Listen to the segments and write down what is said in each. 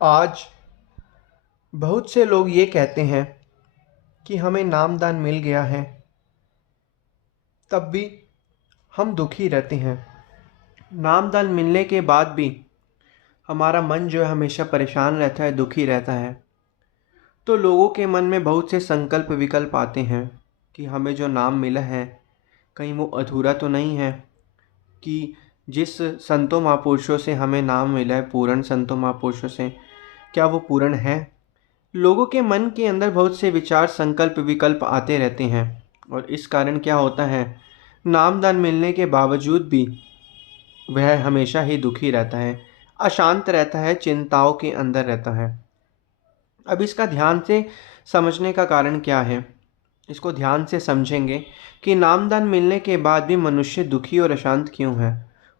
आज बहुत से लोग ये कहते हैं कि हमें नामदान मिल गया है, तब भी हम दुखी रहते हैं। नामदान मिलने के बाद भी हमारा मन जो है हमेशा परेशान रहता है, दुखी रहता है। तो लोगों के मन में बहुत से संकल्प विकल्प आते हैं कि हमें जो नाम मिला है कहीं वो अधूरा तो नहीं है, कि जिस संतों महापुरुषों से हमें नाम मिला है, पूर्ण संतों महापुरुषों से, क्या वो पूर्ण है। लोगों के मन के अंदर बहुत से विचार संकल्प विकल्प आते रहते हैं और इस कारण क्या होता है, नामदान मिलने के बावजूद भी वह हमेशा ही दुखी रहता है, अशांत रहता है, चिंताओं के अंदर रहता है। अब इसका ध्यान से समझने का कारण क्या है, इसको ध्यान से समझेंगे कि नामदान मिलने के बाद भी मनुष्य दुखी और अशांत क्यों है,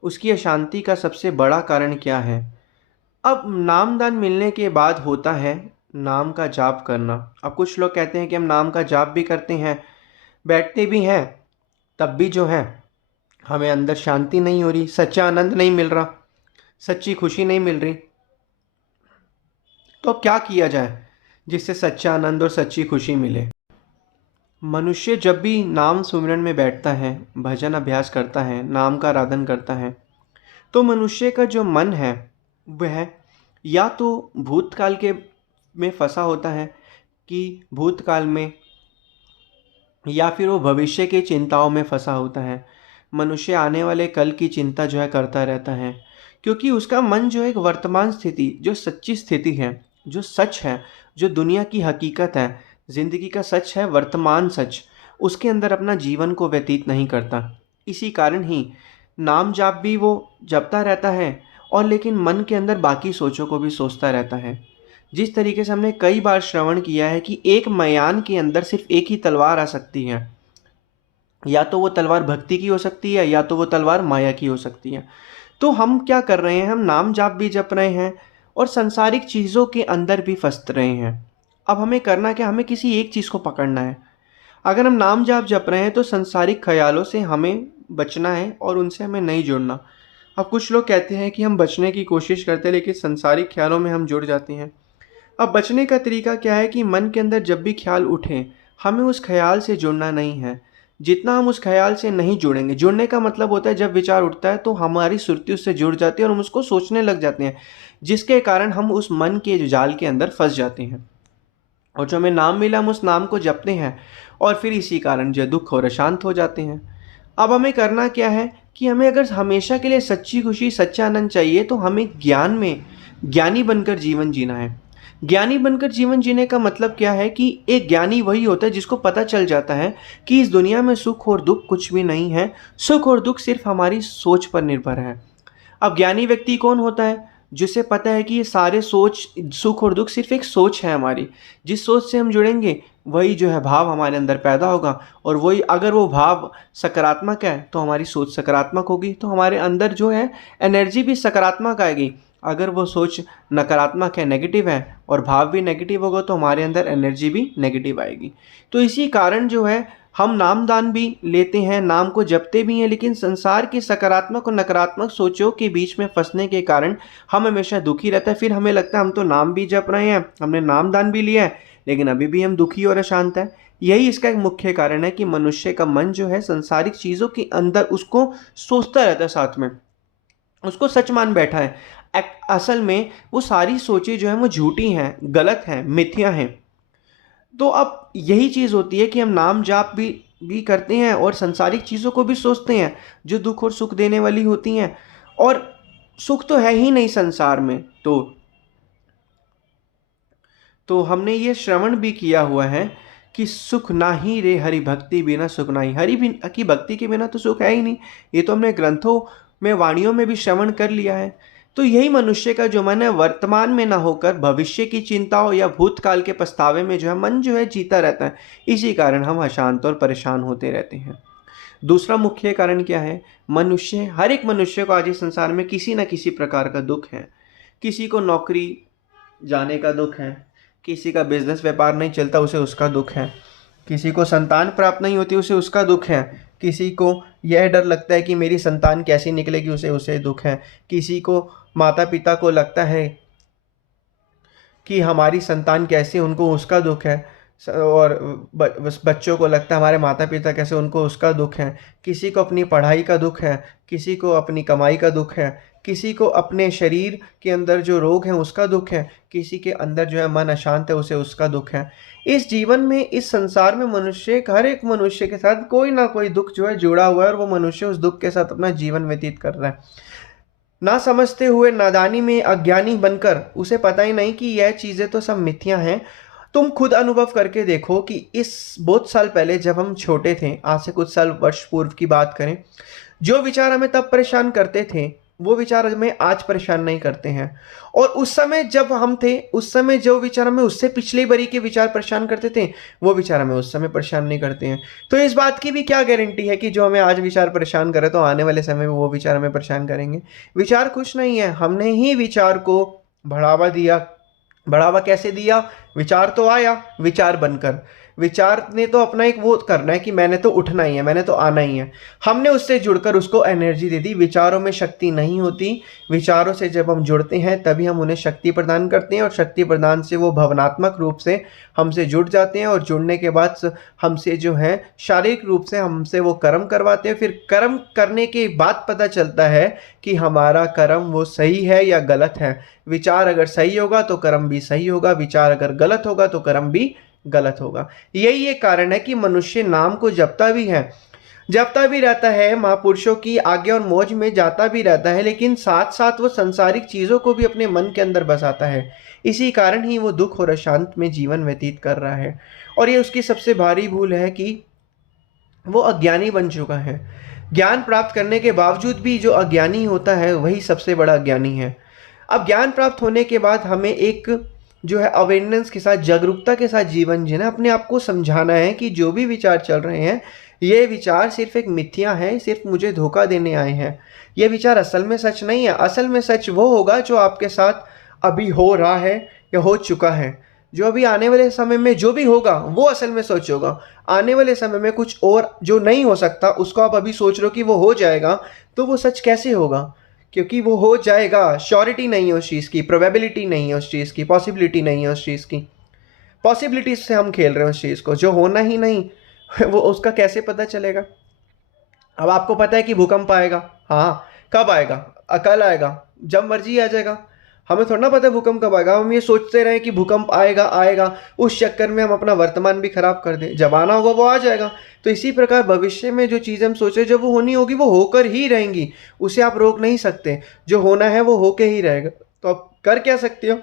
उसकी अशांति का सबसे बड़ा कारण क्या है। अब नामदान मिलने के बाद होता है नाम का जाप करना। अब कुछ लोग कहते हैं कि हम नाम का जाप भी करते हैं, बैठते भी हैं, तब भी जो है हमें अंदर शांति नहीं हो रही, सच्चा आनंद नहीं मिल रहा, सच्ची खुशी नहीं मिल रही। तो अब क्या किया जाए जिससे सच्चा आनंद और सच्ची खुशी मिले। मनुष्य जब भी नाम सुमिरन में बैठता है, भजन अभ्यास करता है, नाम का आराधन करता है, तो मनुष्य का जो मन है वह या तो भूतकाल के में फंसा होता है कि भूतकाल में, या फिर वो भविष्य की चिंताओं में फंसा होता है। मनुष्य आने वाले कल की चिंता जो है करता रहता है, क्योंकि उसका मन जो है एक वर्तमान स्थिति, जो सच्ची स्थिति है, जो सच है, जो दुनिया की हकीकत है, जिंदगी का सच है, वर्तमान सच, उसके अंदर अपना जीवन को व्यतीत नहीं करता। इसी कारण ही नाम जाप भी वो जपता रहता है और लेकिन मन के अंदर बाकी सोचों को भी सोचता रहता है। जिस तरीके से हमने कई बार श्रवण किया है कि एक मयान के अंदर सिर्फ एक ही तलवार आ सकती है, या तो वो तलवार भक्ति की हो सकती है या तो वो तलवार माया की हो सकती है। तो हम क्या कर रहे हैं, हम नाम जाप भी जप रहे हैं और संसारिक चीज़ों के अंदर भी फंस रहे हैं। अब हमें करना क्या, हमें किसी एक चीज़ को पकड़ना है। अगर हम नाम जाप जप रहे हैं तो संसारिक ख्यालों से हमें बचना है और उनसे हमें नहीं जुड़ना। अब कुछ लोग कहते हैं कि हम बचने की कोशिश करते हैं लेकिन संसारिक ख्यालों में हम जुड़ जाते हैं। अब बचने का तरीका क्या है कि मन के अंदर जब भी ख्याल उठे, हमें उस ख्याल से जुड़ना नहीं है। जितना हम उस ख्याल से नहीं जुड़ेंगे, जुड़ने का मतलब होता है जब विचार उठता है तो हमारी सुरती उससे जुड़ जाती है और हम उसको सोचने लग जाते हैं, जिसके कारण हम उस मन के जाल के अंदर फंस जाते हैं। और जो हमें नाम मिला हम उस नाम को जपते हैं और फिर इसी कारण जो दुख और अशांत हो जाते हैं। अब हमें करना क्या है कि हमें अगर हमेशा के लिए सच्ची खुशी, सच्चा आनंद चाहिए तो हमें ज्ञान में ज्ञानी बनकर जीवन जीना है। ज्ञानी बनकर जीवन जीने का मतलब क्या है कि एक ज्ञानी वही होता है जिसको पता चल जाता है कि इस दुनिया में सुख और दुख कुछ भी नहीं है, सुख और दुख सिर्फ हमारी सोच पर निर्भर है। अब ज्ञानी व्यक्ति कौन होता है, जिसे पता है कि ये सारे सोच, सुख और दुख सिर्फ एक सोच है हमारी। जिस सोच से हम जुड़ेंगे वही जो है भाव हमारे अंदर पैदा होगा, और वही अगर वो भाव सकारात्मक है तो हमारी सोच सकारात्मक होगी, तो हमारे अंदर जो है एनर्जी भी सकारात्मक आएगी। अगर वो सोच नकारात्मक है, नेगेटिव है, और भाव भी नेगेटिव होगा तो हमारे अंदर एनर्जी भी नेगेटिव आएगी। तो इसी कारण जो है हम नामदान भी लेते हैं, नाम को जपते भी हैं, लेकिन संसार की सकारात्मक और नकारात्मक सोचों के बीच में फंसने के कारण हम हमेशा दुखी रहते हैं। फिर हमें लगता है हम तो नाम भी जप रहे हैं, हमने नामदान भी लिया है, लेकिन अभी भी हम दुखी और अशांत हैं। यही इसका एक मुख्य कारण है कि मनुष्य का मन जो है संसारिक चीज़ों के अंदर उसको सोचता रहता है, साथ में उसको सच मान बैठा है। असल में वो सारी सोचें जो हैं वो झूठी हैं, गलत हैं, मिथ्या हैं। तो अब यही चीज़ होती है कि हम नाम जाप भी करते हैं और संसारिक चीज़ों को भी सोचते हैं जो दुख और सुख देने वाली होती हैं, और सुख तो है ही नहीं संसार में। तो हमने ये श्रवण भी किया हुआ है कि सुख ना ही रे हरि भक्ति बिना सुख नाही। की भक्ति के बिना तो सुख है ही नहीं। ये तो हमने ग्रंथों में, वाणियों में भी श्रवण कर लिया है। तो यही मनुष्य का जो मन है वर्तमान में ना होकर भविष्य की चिंताओं या भूतकाल के पछतावे में जो है मन जो है जीता रहता है। इसी कारण हम अशांत और परेशान होते रहते हैं। दूसरा मुख्य कारण क्या है, मनुष्य, हर एक मनुष्य को आज इस संसार में किसी न किसी प्रकार का दुख है। किसी को नौकरी जाने का दुख है, किसी का बिजनेस व्यापार नहीं चलता उसे उसका दुख है, किसी को संतान प्राप्त नहीं होती उसे उसका दुख है, किसी को यह डर लगता है कि मेरी संतान कैसी निकलेगी उसे उसे दुख है, किसी को माता पिता को लगता है कि हमारी संतान कैसे, उनको उसका दुख है। और बच्चों को लगता है हमारे माता पिता कैसे, उनको उसका दुख है। किसी को अपनी पढ़ाई का दुख है, किसी को अपनी कमाई का दुख है, किसी को अपने शरीर के अंदर जो रोग है उसका दुख है, किसी के अंदर जो है मन अशांत है उसे उसका दुख है। इस जीवन में, इस संसार में मनुष्य, हर एक मनुष्य के साथ कोई ना कोई दुख जो है जुड़ा हुआ है, और वो मनुष्य उस दुख के साथ अपना जीवन व्यतीत कर रहा है। ना समझते हुए, नादानी में अज्ञानी बनकर, उसे पता ही नहीं कि यह चीज़ें तो सब मिथ्या हैं। तुम खुद अनुभव करके देखो कि इस बहुत साल पहले जब हम छोटे थे, आज से कुछ साल वर्ष पूर्व की बात करें, जो विचार हमें तब परेशान करते थे वो विचार हमें आज परेशान नहीं करते हैं। और उस समय जब हम थे, उस समय जो विचार हमें उससे पिछली बरी के विचार परेशान करते थे, वो विचार हमें उस समय परेशान नहीं करते हैं। तो इस बात की भी क्या गारंटी है कि जो हमें आज विचार परेशान करे तो आने वाले समय में वो विचार हमें परेशान करेंगे। विचार कुछ नहीं है, हमने ही विचार को बढ़ावा दिया। बढ़ावा कैसे दिया? विचार तो आया, विचार बनकर। विचार ने तो अपना एक वो करना है कि मैंने तो उठना ही है, मैंने तो आना ही है। हमने उससे जुड़कर उसको एनर्जी दे दी। विचारों में शक्ति नहीं होती। विचारों से जब हम जुड़ते हैं तभी हम उन्हें शक्ति प्रदान करते हैं, और शक्ति प्रदान से वो भावनात्मक रूप से हमसे जुड़ जाते हैं, और जुड़ने के बाद हमसे जो है शारीरिक रूप से हमसे वो कर्म करवाते हैं। फिर कर्म करने के बाद पता चलता है कि हमारा कर्म वो सही है या गलत है। विचार अगर सही होगा तो कर्म भी सही होगा, विचार अगर गलत होगा तो कर्म भी गलत होगा। यही एक कारण है कि मनुष्य नाम को जपता भी है, जपता भी रहता है, महापुरुषों की आज्ञा और मौज में जाता भी रहता है, लेकिन साथ साथ वो संसारिक चीजों को भी अपने मन के अंदर बसाता है। इसी कारण ही वो दुख और अशांत में जीवन व्यतीत कर रहा है। और ये उसकी सबसे भारी भूल है कि वो अज्ञानी बन चुका है। ज्ञान प्राप्त करने के बावजूद भी जो अज्ञानी होता है वही सबसे बड़ा अज्ञानी है। अब ज्ञान प्राप्त होने के बाद हमें एक जो है अवेयरनेस के साथ, जागरूकता के साथ जीवन जीना, अपने आप को समझाना है कि जो भी विचार चल रहे हैं ये विचार सिर्फ एक मिथ्या है, सिर्फ मुझे धोखा देने आए हैं। ये विचार असल में सच नहीं है। असल में सच वो होगा जो आपके साथ अभी हो रहा है या हो चुका है। जो अभी आने वाले समय में जो भी होगा वो असल में सच होगा। आने वाले समय में कुछ और जो नहीं हो सकता उसको आप अभी सोच रहे हो कि वो हो जाएगा, तो वो सच कैसे होगा? क्योंकि वो हो जाएगा, श्योरिटी नहीं है उस चीज़ की, प्रोबेबिलिटी नहीं है उस चीज़ की, पॉसिबिलिटी नहीं है उस चीज़ की। पॉसिबिलिटीज से हम खेल रहे हैं उस चीज़ को, जो होना ही नहीं वो उसका कैसे पता चलेगा? अब आपको पता है कि भूकंप आएगा, हाँ, कब आएगा? कल आएगा, जब मर्जी आ जाएगा। हमें थोड़ा ना पता है भूकंप कब आएगा। हम ये सोचते रहे कि भूकंप आएगा आएगा, उस चक्कर में हम अपना वर्तमान भी खराब कर दें। जब आना होगा वो आ जाएगा। तो इसी प्रकार भविष्य में जो चीज़ें हम सोचे जब वो होनी होगी वो होकर ही रहेंगी, उसे आप रोक नहीं सकते। जो होना है वो होके ही रहेगा। तो आप कर क्या सकते हो?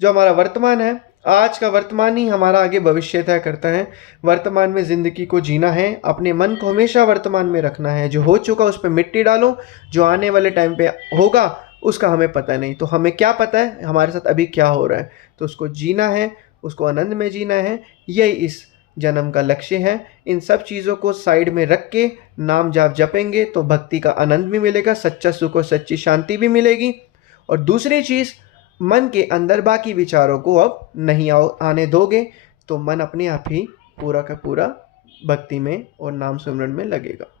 जो हमारा वर्तमान है, आज का वर्तमान ही हमारा आगे भविष्य तय करता है। वर्तमान में ज़िंदगी को जीना है, अपने मन को हमेशा वर्तमान में रखना है। जो हो चुका उस पर मिट्टी डालो, जो आने वाले टाइम पे होगा उसका हमें पता नहीं। तो हमें क्या पता है हमारे साथ अभी क्या हो रहा है? तो उसको जीना है, उसको आनंद में जीना है। यही इस जन्म का लक्ष्य है। इन सब चीज़ों को साइड में रख के नाम जाप जपेंगे तो भक्ति का आनंद भी मिलेगा, सच्चा सुख और सच्ची शांति भी मिलेगी। और दूसरी चीज़, मन के अंदर बाकी विचारों को अब नहीं आने दोगे तो मन अपने आप ही पूरा का पूरा भक्ति में और नाम सिमरन में लगेगा।